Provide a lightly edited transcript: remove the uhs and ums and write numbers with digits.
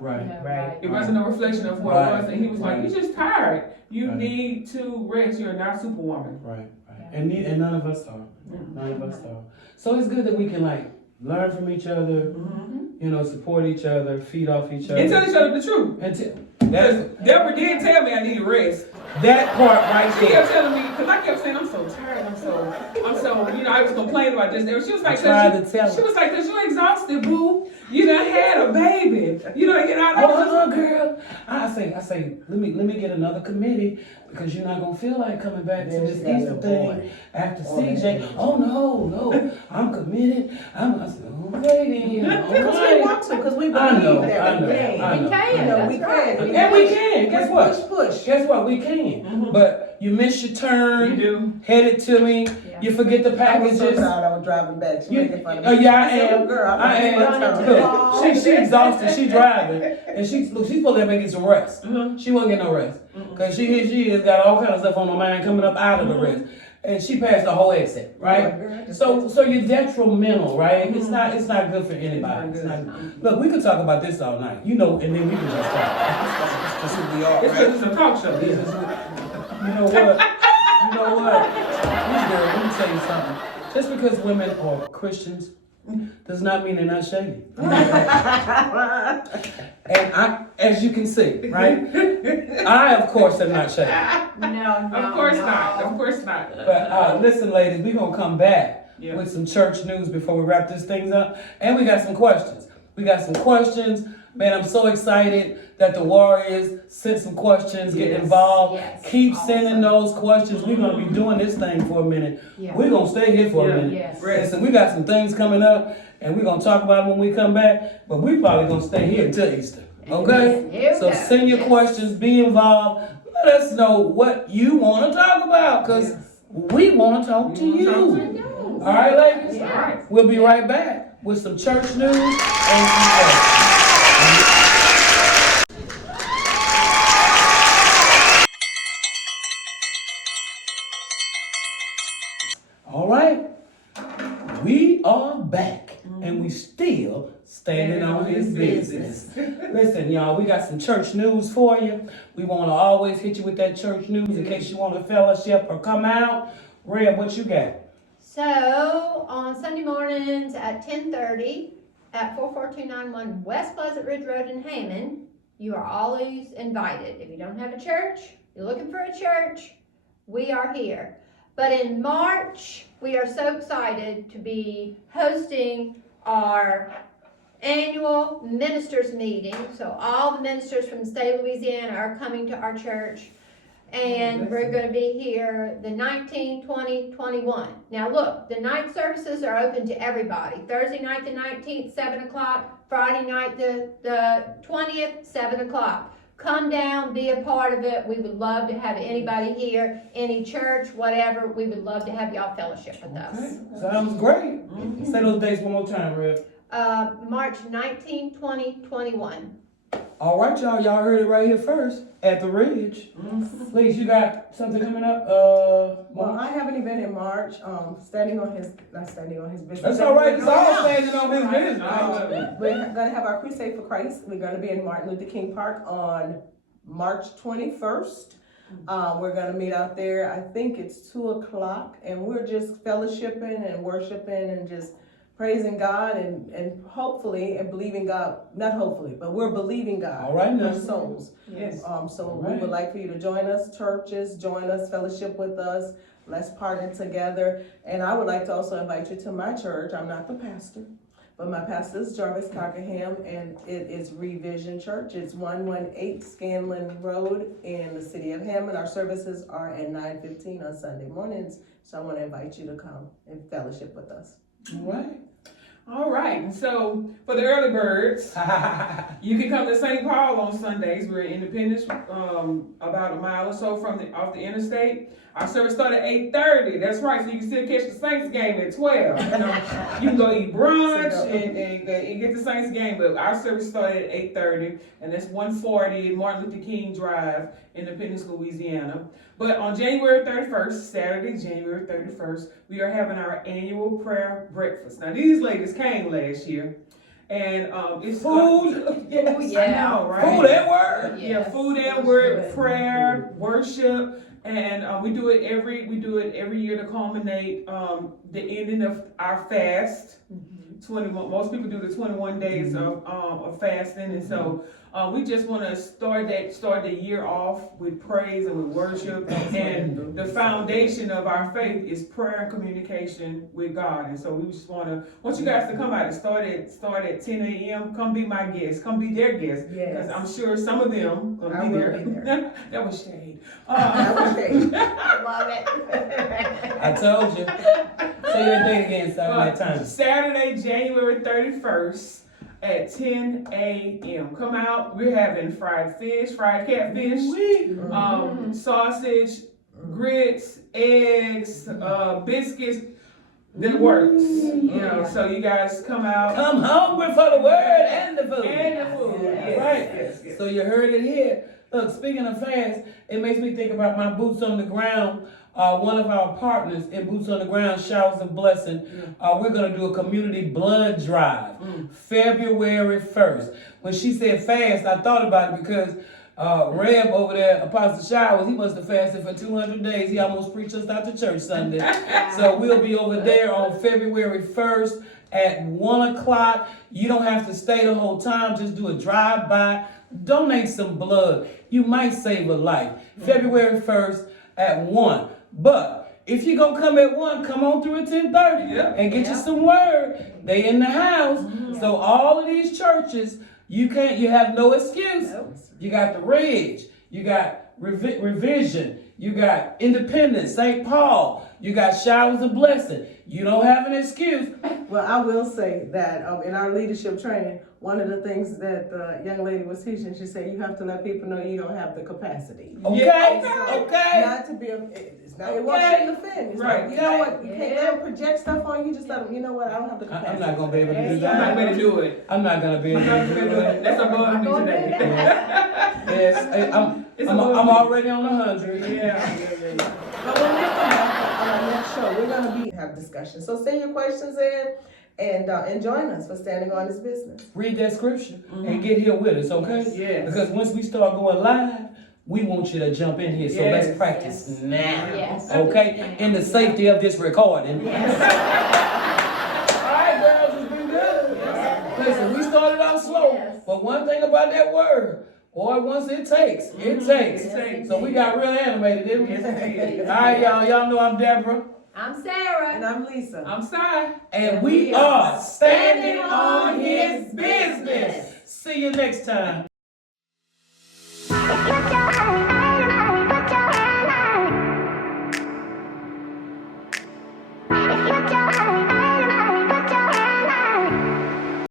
Right. It wasn't a reflection of who I was. And he was like, you're just tired. You need to rest. You're not Superwoman. Right. And none of us are. None of us are. So it's good that we can like learn from each other, you know, support each other, feed off each other. And tell each other the truth. Deborah did tell me I needed rest. That part right there. She kept telling me, because I kept saying, I'm so tired, I'm so, you know, I was complaining about this. She was like, because you're exhausted, boo. You done had a baby. You know, girl. I say, let me get another committee because you're not gonna feel like coming back to this Easter thing after CJ. Oh no, I'm committed. I said, okay then. Because we want to, because we believe that we can. And we can. Guess what? Push. Guess what? We can. But you miss your turn. You do. Headed to me. Yeah. You forget the packages. I was so proud I was driving back. She making fun of me. Oh yeah, I am. Girl, I am. Look, she exhausted. She driving, and she's supposed to be getting some rest. She won't get no rest because she has got all kind of stuff on her mind coming up out of the rest. And she passed the whole exit, right? So you're detrimental, right? It's not good for anybody. It's not. Look, we could talk about this all night, you know, and then we can just talk. That's who we are. It's a talk show. You know what? Let me tell you something. Just because women are Christians does not mean they're not shady. And I, as you can see, right? I, of course, am not shady. No, of course not. But listen, ladies, we're going to come back with some church news before we wrap this thing up. And we got some questions. Man, I'm so excited that the Warriors sent some questions, get involved. Yes. Keep sending those questions. We're going to be doing this thing for a minute. Yeah. We're going to stay here for a minute. Yes. Listen, we got some things coming up, and we're going to talk about them when we come back, but we probably going to stay here until Easter. Okay? So send your questions, be involved. Let us know what you want to talk about, because we want to talk to you. All right, ladies? Yes. We'll be right back with some church news and some questions. All right, we are back, and we still standing on his business. Listen, y'all, we got some church news for you. We want to always hit you with that church news in case you want to fellowship or come out. Rhea, what you got? So, on Sunday mornings at 10:30 at 44291 West Pleasant Ridge Road in Hammond, you are always invited. If you don't have a church, you're looking for a church, we are here. But in March, we are so excited to be hosting our annual ministers meeting. So all the ministers from the state of Louisiana are coming to our church. And we're going to be here the 19th, 20, 21. Now look, the night services are open to everybody. Thursday night the 19th, 7 o'clock. Friday night the 20th, 7 o'clock. Come down, be a part of it. We would love to have anybody here, any church, whatever. We would love to have y'all fellowship with us. Sounds great. Say those dates one more time, Rhea. March 19, 20, 21. All right, y'all. Y'all heard it right here first at the Ridge. Please, you got something coming up? Well, I have an event in March. Not standing on his business. That's all right. It's all standing on his business. We're going to have our Crusade for Christ. We're going to be in Martin Luther King Park on March 21st. We're going to meet out there. I think it's 2 o'clock, and we're just fellowshipping and worshiping and just praising God and hopefully and believing God, not hopefully, but we're believing God all right, for souls. Yes. We would like for you to join us, churches, join us, fellowship with us. Let's partner together. And I would like to also invite you to my church. I'm not the pastor, but my pastor is Jarvis Cockerham, and it is Revision Church. It's 118 Scanlon Road in the city of Hammond. Our services are at 9:15 on Sunday mornings. So I want to invite you to come and fellowship with us. All right. And so for the early birds, you can come to St. Paul on Sundays. We're in Independence, about a mile or so off the interstate. Our service started at 8:30. That's right. So you can still catch the Saints game at 12. You can go eat brunch and get the Saints game. But our service started at 8:30, and that's 140 Martin Luther King Drive, Independence, Louisiana. But on January 31st, Saturday, January 31st, we are having our annual prayer breakfast. Now, these ladies came last year, And it's Food. Yes, Oh, I yeah. know, right? Food and word. Yeah, Yes. food and word, prayer, worship, and we do it every year to culminate the ending of our fast. 21. Most people do the 21 days of fasting, and so we just want to start the year off with praise and with worship. And the foundation of our faith is prayer and communication with God. And so we just want you guys to come out and start at 10 a.m. Come be my guest. Come be their guest. Because Yes. I'm sure some of them will I be will there. be there. That was shade. Love it. I told you. Say your date again, Saturday time. Saturday, January 31st at 10 a.m. Come out. We're having fried fish, fried catfish, sausage, grits, eggs, biscuits. The works. So you guys come out. Come hungry for the word and the food. And the food. Yes, Right. yes. So you heard it here. Look, speaking of fast, it makes me think about my Boots on the Ground. One of our partners in Boots on the Ground, Showers of Blessing, we're going to do a community blood drive February 1st. When she said fast, I thought about it because Reb over there, Apostle Showers, he must have fasted for 200 days. He almost preached us out to church Sunday. So we'll be over there on February 1st at 1 o'clock. You don't have to stay the whole time. Just do a drive-by. Donate some blood. You might save a life. February 1st at 1. But if you're going to come at 1, come on through at 10:30 and get you some word. They in the house. So all of these churches, you have no excuse. You got the Ridge, you got Revision, you got Independence, St. Paul, you got Showers of Blessing. You don't have an excuse. Well, I will say that in our leadership training, one of the things that the young lady was teaching, she said you have to let people know you don't have the capacity. Okay, So, okay. Not to be, it's not, it won't offend. It's Right. like, you know what, you can't let them project stuff on you, just let them, you know what, I don't have the capacity. I'm not going to be able to do I'm not that. going to do it. I'm not going to be able to do it. That's above me Gonna do today. that. Yes, It's I'm above me. already on 100. Yeah. But when we come back on our next show, we're gonna have discussion. So send your questions in and join us for Standing on His Business. Read that scripture and get here with us, okay? Yes. Because once we start going live, we want you to jump in here. So Yes. let's practice now. Yes. Okay? In the safety of this recording. All right, girls, it's been good. Listen, we started out slow, Yes. but one thing about that word, boy, once it takes, it takes. It takes. So we got real animated, didn't we? Yes, it is. All right, y'all know I'm Deborah. I'm Sarah. And I'm Lisa. I'm sorry. And we are standing on his business. See you next time.